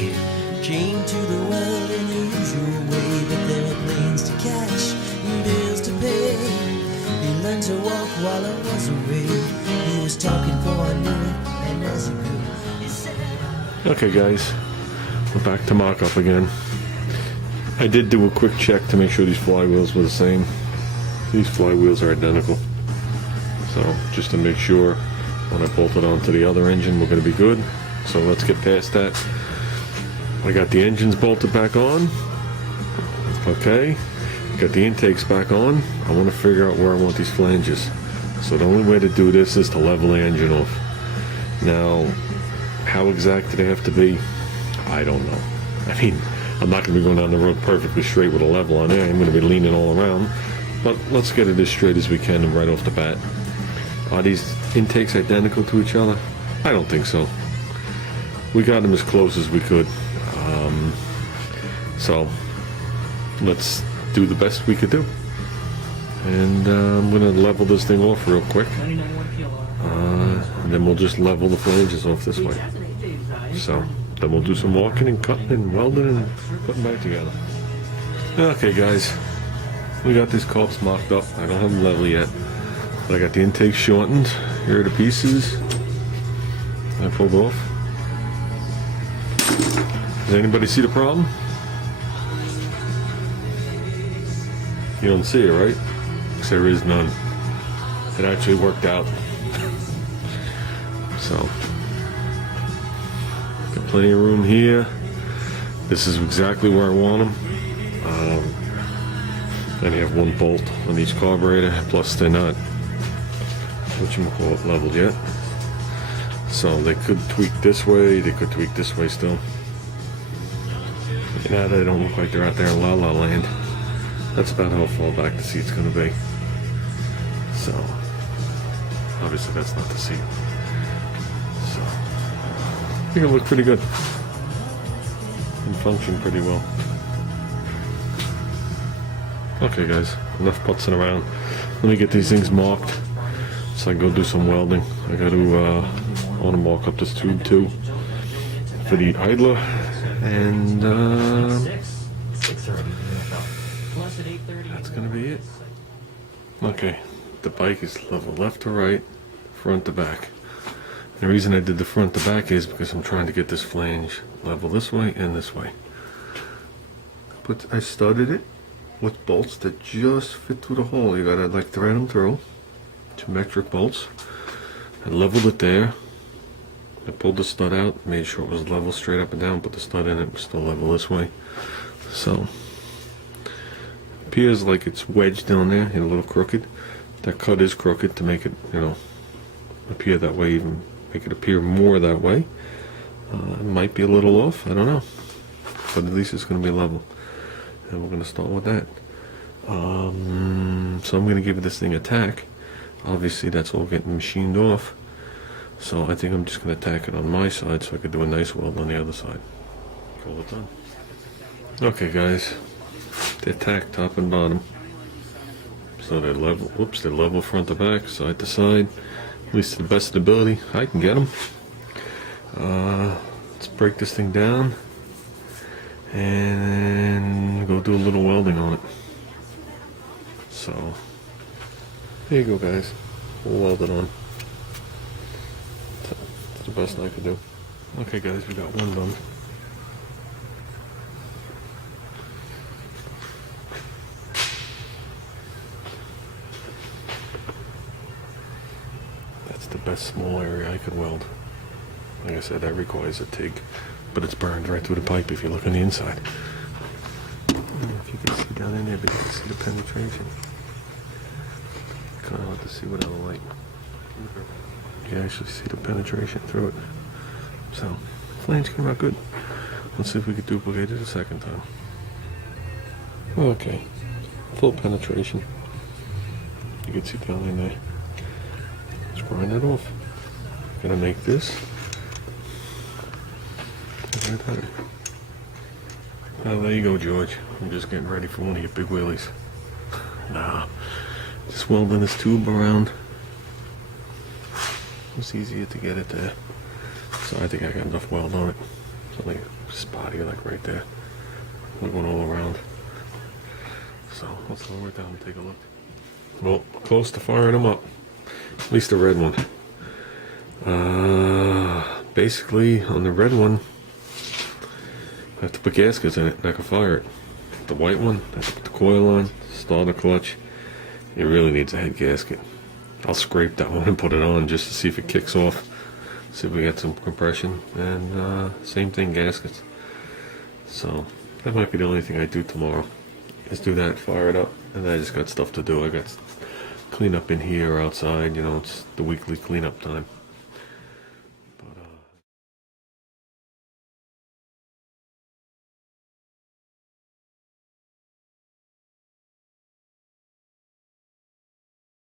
way. Came to the world in the usual way, but there were planes to catch and bills to pay. He learned to walk while I was away. He was talking before I knew it, and as he grew, he said, Okay guys, we're back to mock-up again. I did do a quick check to make sure these flywheels were the same. These flywheels are identical. So just to make sure when I bolt it onto the other engine we're going to be good. So let's get past that. I got the engines bolted back on. Okay. Got the intakes back on. I want to figure out where I want these flanges. So the only way to do this is to level the engine off. Now, how exact do they have to be? I don't know. I mean, I'm not going to be going down the road perfectly straight with a level on there. I'm going to be leaning all around. But let's get it as straight as we can right off the bat. Are these intakes identical to each other? I don't think so. We got them as close as we could. So let's do the best we could do. And I'm going to level this thing off real quick. And then we'll just level the flanges off this way. So then we'll do some walking and cutting and welding and putting back together. Okay guys, we got these corks mocked up. I don't have them level yet. But I got the intake shortened. Here are the pieces I pulled off. Does anybody see the problem? You don't see it, right? Because there is none. It actually worked out. So, got plenty of room here. This is exactly where I want them. Then you have one bolt on each carburetor, plus they're not leveled yet. So they could tweak this way, they could tweak this way still. Now they don't look like they're out there in La La Land. That's about how far back the seat's going to be. So, obviously that's not the seat. So, I think it'll look pretty good. And function pretty well. Okay guys, enough putzing around. Let me get these things marked so I can go do some welding. I got to, I want to mark up this tube too for the idler. And that's gonna be it. Okay, the bike is level left to right, front to back. The reason I did the front to back is because I'm trying to get this flange level this way and this way. But I studded it with bolts that just fit through the hole. You gotta like thread them through. 2 metric bolts. I leveled it there. I pulled the stud out, made sure it was level straight up and down, put the stud in, it was still level this way. So, appears like it's wedged down there and a little crooked. That cut is crooked to make it, you know, appear that way, even make it appear more that way. It might be a little off, I don't know. But at least it's going to be level. And we're going to start with that. So I'm going to give this thing a tack. Obviously that's all getting machined off. So I think I'm just going to tack it on my side so I could do a nice weld on the other side. Call it done. Okay guys, they're tacked top and bottom. So they're level, whoops, they're level front to back, side to side. At least to the best of the ability, I can get them. Let's break this thing down and go do a little welding on it. So, there you go guys, we'll weld it on. That's the best I could do. Okay guys, we got one done. That's the best small area I could weld. Like I said, that requires a TIG, but it's burned right through the pipe if you look on the inside. I don't know if you can see down in there, but you can see the penetration. Kind of hard to see without a light. You can actually see the penetration through it. So, flange came out good. Let's see if we could duplicate it a second time. Okay, full penetration. You can see down in there. Let's grind it off. Gonna make this right better. Oh, there you go, George. I'm just getting ready for one of your big wheelies. Nah, just welding this tube around. It's easier to get it there. So I think I got enough weld on it. It's only spotty, like right there. Went one all around. So let's go right down and take a look. Well, close to firing them up. At least the red one. Basically, on the red one, I have to put gaskets in it and I can fire it. The white one, I have to put the coil on, start the clutch. It really needs a head gasket. I'll scrape that one and put it on just to see if it kicks off. See if we get some compression. And same thing, gaskets. So that might be the only thing I do tomorrow. Is do that, fire it up, and then I just got stuff to do. I got clean up in here, outside. You know, it's the weekly cleanup time.